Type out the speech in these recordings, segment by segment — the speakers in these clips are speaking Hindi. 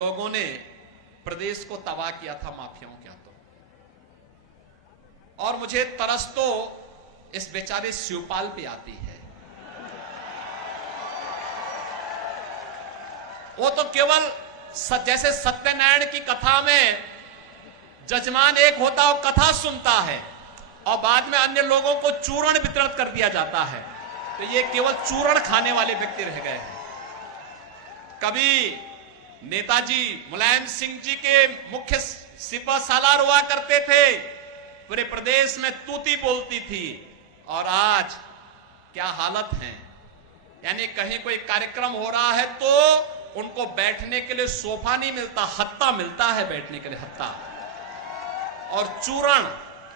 लोगों ने प्रदेश को तबाह किया था माफियाओं के हाथों। और मुझे तरस तो इस बेचारे शिवपाल पे आती है। वो तो केवल जैसे सत्यनारायण की कथा में जजमान एक होता है, वो कथा सुनता है और बाद में अन्य लोगों को चूर्ण वितरण कर दिया जाता है। तो ये केवल चूर्ण खाने वाले व्यक्ति रह गए हैं। कभी नेताजी मुलायम सिंह जी के मुख्य सिपह सालार हुआ करते थे, पूरे प्रदेश में तूती बोलती थी। और आज क्या हालत है, यानी कहीं कोई कार्यक्रम हो रहा है तो उनको बैठने के लिए सोफा नहीं मिलता, हत्ता मिलता है बैठने के लिए, हत्ता। और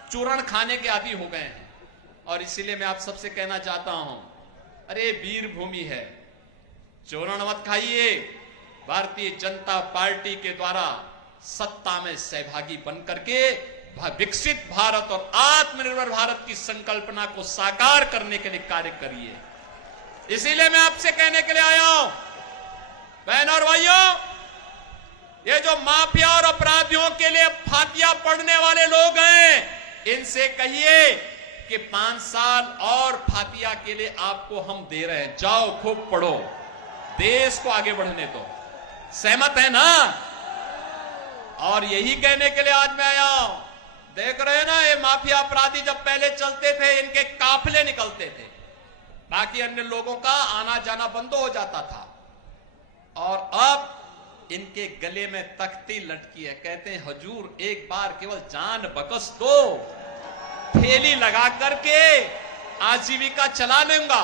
चूरण खाने के आदी हो गए हैं। और इसीलिए मैं आप सबसे कहना चाहता हूं, अरे वीर भूमि है, चूरण मत खाइए। भारतीय जनता पार्टी के द्वारा सत्ता में सहभागी बनकर के विकसित भारत और आत्मनिर्भर भारत की संकल्पना को साकार करने के लिए कार्य करिए। इसीलिए मैं आपसे कहने के लिए आया हूं, बहनों और भाइयों, ये जो माफिया और अपराधियों के लिए फातिया पढ़ने वाले लोग हैं, इनसे कहिए कि 5 साल और फातिया के लिए आपको हम दे रहे हैं, जाओ खूब पढ़ो, देश को आगे बढ़ने दो। सहमत है ना? और यही कहने के लिए आज मैं आया हूं। देख रहे हैं ना, ये माफिया अपराधी जब पहले चलते थे, इनके काफिले निकलते थे, बाकी अन्य लोगों का आना जाना बंद हो जाता था। और अब इनके गले में तख्ती लटकी है, कहते हैं हुजूर एक बार केवल जान बख्श दो, थैली लगा करके आजीविका चला लूंगा।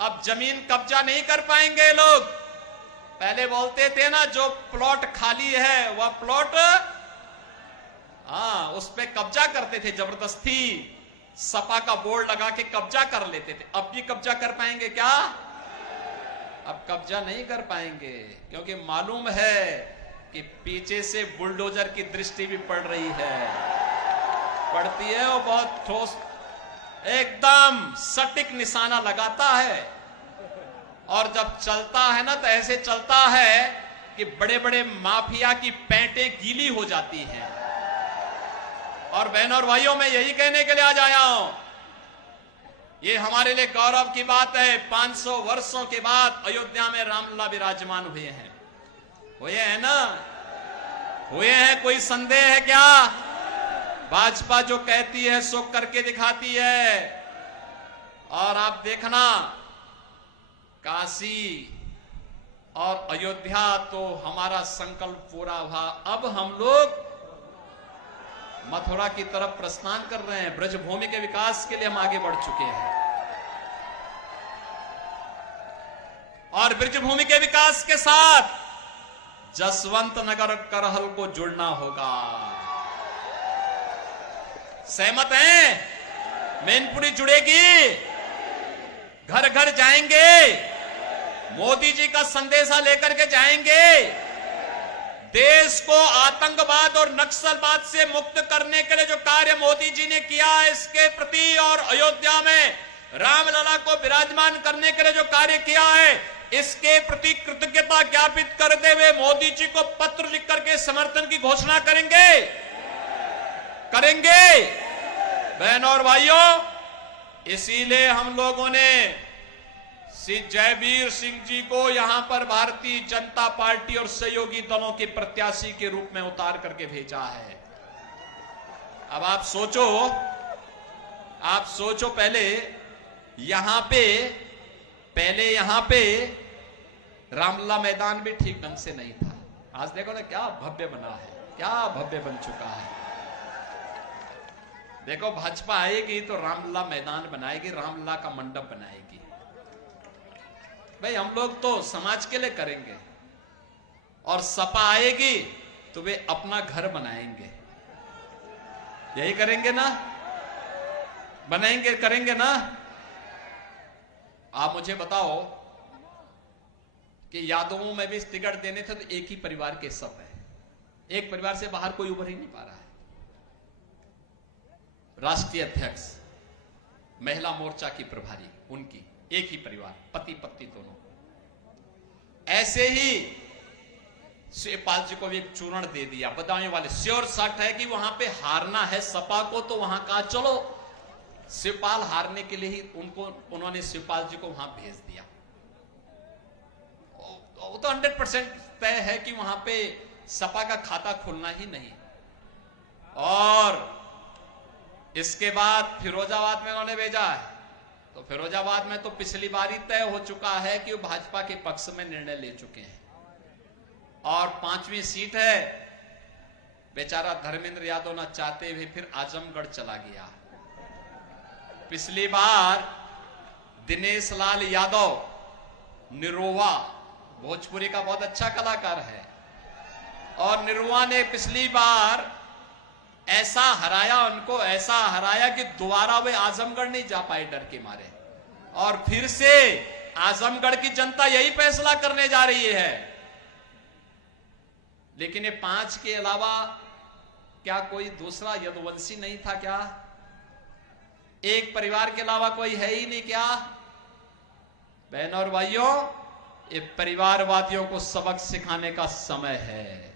अब जमीन कब्जा नहीं कर पाएंगे लोग। पहले बोलते थे ना, जो प्लॉट खाली है वह प्लॉट, उस पे कब्जा करते थे जबरदस्ती, सपा का बोर्ड लगा के कब्जा कर लेते थे। अब भी कब्जा कर पाएंगे क्या? अब कब्जा नहीं कर पाएंगे, क्योंकि मालूम है कि पीछे से बुलडोजर की दृष्टि भी पड़ रही है, पड़ती है, वो बहुत ठोस एकदम सटीक निशाना लगाता है। और जब चलता है ना, तो ऐसे चलता है कि बड़े बड़े माफिया की पैंटें गीली हो जाती हैं। और बहनों और भाइयों, मैं यही कहने के लिए आज आया हूं, ये हमारे लिए गौरव की बात है। 500 वर्षों के बाद अयोध्या में रामलला विराजमान हुए हैं। हुए हैं ना? हुए हैं, कोई संदेह है क्या? भाजपा जो कहती है सो करके दिखाती है। और आप देखना, काशी और अयोध्या तो हमारा संकल्प पूरा हुआ। अब हम लोग मथुरा की तरफ प्रस्थान कर रहे हैं। ब्रजभूमि के विकास के लिए हम आगे बढ़ चुके हैं। और ब्रजभूमि के विकास के साथ जसवंत नगर करहल को जुड़ना होगा। सहमत हैं? मैनपुरी जुड़ेगी, घर घर जाएंगे, मोदी जी का संदेशा लेकर के जाएंगे। देश को आतंकवाद और नक्सलवाद से मुक्त करने के लिए जो कार्य मोदी जी ने किया है, इसके प्रति, और अयोध्या में रामलला को विराजमान करने के लिए जो कार्य किया है, इसके प्रति कृतज्ञता ज्ञापित करते हुए मोदी जी को पत्र लिख करके समर्थन की घोषणा करेंगे। बहनों और भाइयों, इसीलिए हम लोगों ने श्री जयवीर सिंह जी को यहां पर भारतीय जनता पार्टी और सहयोगी दलों के प्रत्याशी के रूप में उतार करके भेजा है। अब आप सोचो, पहले यहां पे रामलला मैदान भी ठीक ढंग से नहीं था। आज देखो ना क्या भव्य बना है, क्या भव्य बन चुका है। देखो, भाजपा आएगी तो रामलला मैदान बनाएगी, रामलला का मंडप बनाएगी। भाई, हम लोग तो समाज के लिए करेंगे। और सपा आएगी तो वे अपना घर बनाएंगे। यही करेंगे ना? करेंगे ना? आप मुझे बताओ कि यादवों में भी टिकट देने थे तो एक ही परिवार के सब है, एक परिवार से बाहर कोई उभर ही नहीं पा रहा है। राष्ट्रीय अध्यक्ष, महिला मोर्चा की प्रभारी, उनकी एक ही परिवार, पति पत्नी दोनों। ऐसे ही शिवपाल जी को भी एक चूर्ण दे दिया बदायूं वाले। श्योर शर्त है कि वहां पे हारना है सपा को, तो वहां कहा चलो शिवपाल हारने के लिए ही उन्होंने शिवपाल जी को वहां भेज दिया। वो तो 100% तय है कि वहां पे सपा का खाता खुलना ही नहीं। और इसके बाद फिरोजाबाद में उन्होंने भेजा है, तो फिरोजाबाद में तो पिछली बार ही तय हो चुका है कि वो भाजपा के पक्ष में निर्णय ले चुके हैं। और 5वीं सीट है, बेचारा धर्मेंद्र यादव ना चाहते हुए फिर आजमगढ़ चला गया। पिछली बार दिनेश लाल यादव निरोवा भोजपुरी का बहुत अच्छा कलाकार है, और निरुआ ने पिछली बार ऐसा हराया, उनको ऐसा हराया कि दोबारा वे आजमगढ़ नहीं जा पाए डर के मारे। और फिर से आजमगढ़ की जनता यही फैसला करने जा रही है। लेकिन ये 5 के अलावा क्या कोई दूसरा यदुवंशी नहीं था क्या? एक परिवार के अलावा कोई है ही नहीं क्या? बहनों और भाइयों, ये परिवारवादियों को सबक सिखाने का समय है।